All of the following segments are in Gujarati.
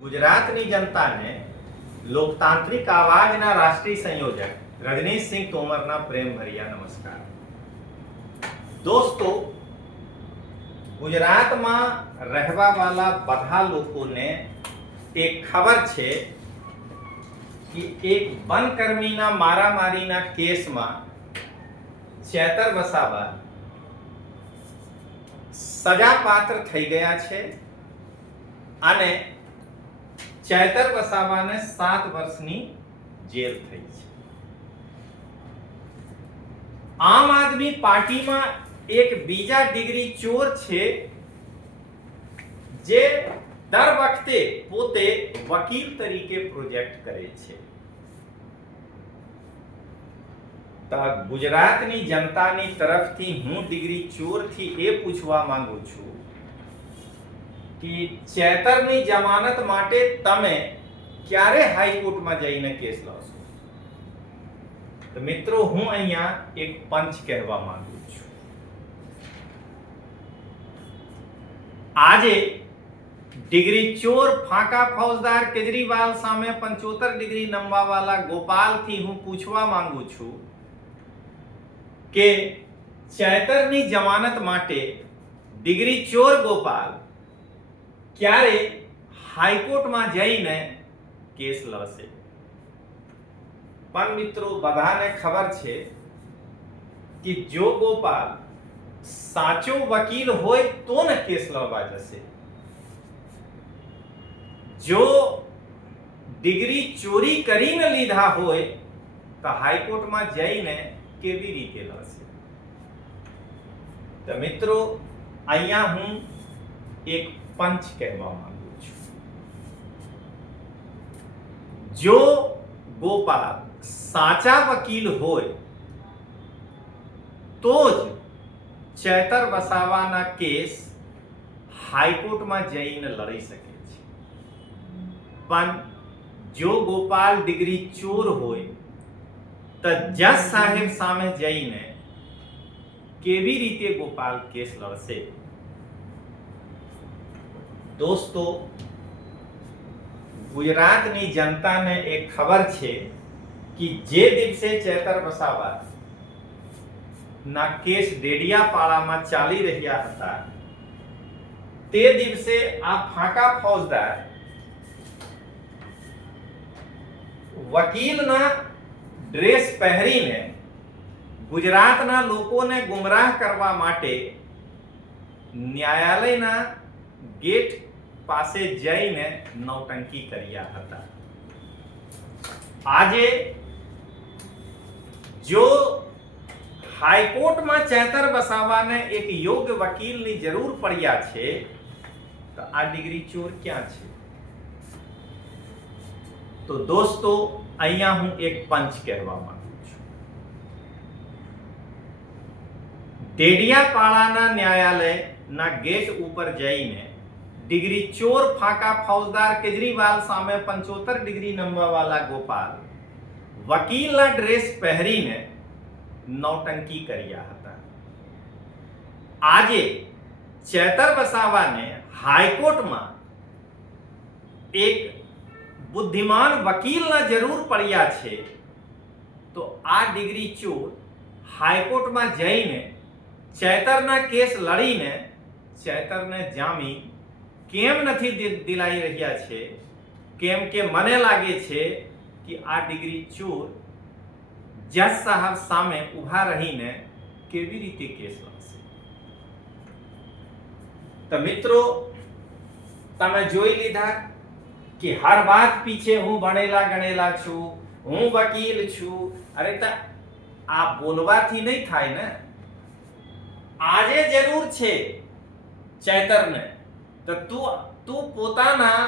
ગુજરાતની જનતાને લોકતાંત્રિક આવાજના રાષ્ટ્રીય સંયોજક રજનીશસિંહ તોમરના પ્રેમભર્યા નમસ્કાર। દોસ્તો, ગુજરાતમાં રહેવા વાળા બધા લોકોને એક ખબર છે કે એક વનકર્મીના મારામારીના કેસમાં ચેતર વસાવા સજાપાત્ર થઈ ગયા છે અને ચેતર વસાવાને 7 વર્ષની જેલ થઈ છે। આમ આદમી પાર્ટીમાં એક બીજા ડિગ્રી ચોર છે જે દર વખતે પોતે વકીલ તરીકે પ્રોજેક્ટ કરે છે। તો ગુજરાતની જનતાની તરફથી હું ડિગ્રી ચોરથી એ પૂછવા માંગુ છું કે ચેતરની જમાનત માટે તમે ક્યારે હાઈકોર્ટમાં જઈને કેસ લાવશો? તો મિત્રો, હું અહીંયા એક પંચ કહેવા માંગુ છું। આજે ડિગ્રી ચોર ફાંકા ફૌજદાર કેજરીવાલ સામે 75 ડિગ્રી નમવાવાળા ગોપાલથી હું પૂછવા માંગુ છું કે ચેતરની જમાનત માટે ડિગ્રી ચોર ગોપાલ ક્યારે હાઈકોર્ટમાં જઈને કેસ લડશે? પણ મિત્રો, બધાને ખબર છે કે જો ગોપાલ સાચો વકીલ હોય તો ને કેસ લડવા જશે। જો ડિગ્રી ચોરી કરીને લીધા હોય તો હાઈકોર્ટમાં જઈને કેવી રીતે લડશે? તો મિત્રો, અહીંયા હું એક પંચ કહેવા માંગુ છું। જો ગોપાલ સાચા વકીલ હોય તો જ ચેતર વસાવાના કેસ હાઈકોર્ટમાં જઈને લડી શકે છે। પણ જો ગોપાલ ડિગ્રી ચોર હોય તો જજ સાહેબ સામે જઈને કેવી રીતે ગોપાલ કેસ લડશે? દોસ્તો, ગુજરાતની જનતાને એક ખબર છે કે જે દિવસે ચેતર વસાવા ના કેસ ડેડિયાપાડામાં ચાલી રહ્યા હતા તે દિવસે આ ફાંકા ફૌજદાર વકીલના ડ્રેસ પહેરીને ગુજરાતના લોકોને ગુમરાહ કરવા માટે ન્યાયાલયના ગેટ પાસે જઈને નૌટંકી કર્યા હતા। આજે જો હાઈકોર્ટમાં ચેતર વસાવાને એક યોગ્ય વકીલની જરૂર પડ્યા છે તો આ ડિગ્રી ચોર ક્યાં છે? તો દોસ્તો, અહીંયા હું એક પંચ કહેવા માંગુ છું। ડેડિયાપાડાના ન્યાયાલયના ગેટ ઉપર જઈને ડિગ્રી ચોર ફાંકા ફૌજદાર કેજરીવાલ સામે 75 ડિગ્રી નમવાવાળા ગોપાલ વકીલના ડ્રેસ પહેરીને નૌટંકી કર્યા હતા। આજે ચેતર વસાવાને હાઈકોર્ટમાં એક બુદ્ધિમાન વકીલના જરૂર પડ્યા છે તો આ ડિગ્રી ચોર હાઈકોર્ટમાં જઈને ચેતરના કેસ લડીને ચેતરને જામીન કેમ નથી દિલાઈ રહ્યા છે? કેમ કે મને લાગે છે કે આ ડિગ્રી ચોર જજ સાહેબ સામે ઊભા રહીને કેવી રીતે કેસ લડશે? તો મિત્રો, તમે જોઈ લીધા કે હર વાત પીછે હું ભણેલા ગણેલા છું, હું વકીલ છું। અરે તો આ બોલવાથી નહીં થાય ને। આજે જરૂર છે ચેતરને તો તું પોતાના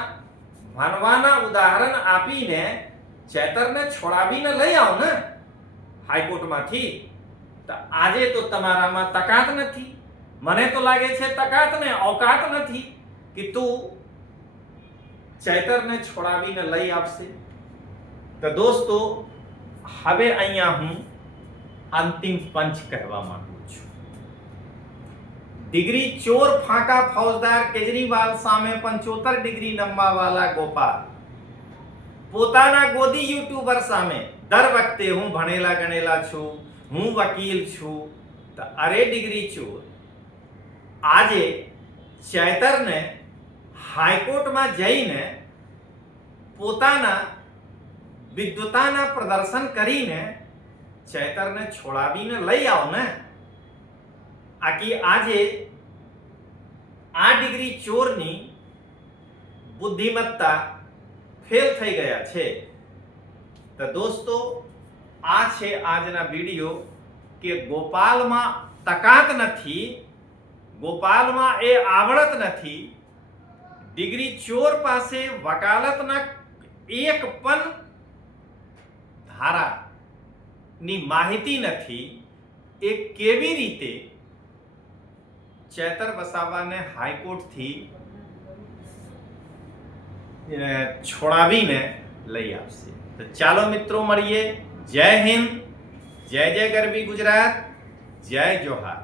ભણવાના ઉદાહરણ આપીને ચેતરને છોડાવીને લઈ આવ ને હાઈકોર્ટમાંથી। તો આજે તો તમારામાં તાકાત નથી। મને તો લાગે છે તાકાત ને औकात નથી કે તું ચેતરને છોડાવીને લઈ આવશે। તો દોસ્તો, હવે અહીંયા હું અંતિમ પંચ કહેવા માંગુ છું। ડિગ્રી ચોર ફાંકા ફૌજદાર કેજરીવાલ સામે 75 ડિગ્રી નમવાવાળા ગોપાલ પોતાના ગોદી યુટ્યુબર સામે દર વખતે હું ભણેલા ગણેલા છું, હું વકીલ છું, તો અરે ડિગ્રી ચોર આજે ચૈતરને હાઈકોર્ટમાં જઈને પોતાના વિદ્વતાના પ્રદર્શન કરીને ચૈતરને છોડાવીને લઈ આવો ને. આકી આજે આ ડિગ્રી ચોરની બુદ્ધિમત્તા ફેલ થઈ ગયા છે. તો દોસ્તો, આ છે આજના વિડીયો કે ગોપાલમાં તાકાત નથી, ગોપાલમાં એ આવડત નથી, ડિગ્રી ચોર પાસે વકાલતના એક પણ ધારાની માહિતી નથી. એ કેવી રીતે ચૈતર વસાવાને હાઈકોર્ટથી છોડાવીને લઈ આવશે. તો ચાલો મિત્રો મળીએ. જય હિન્દ, જય જય ગરવી ગુજરાત, જય જોહાર.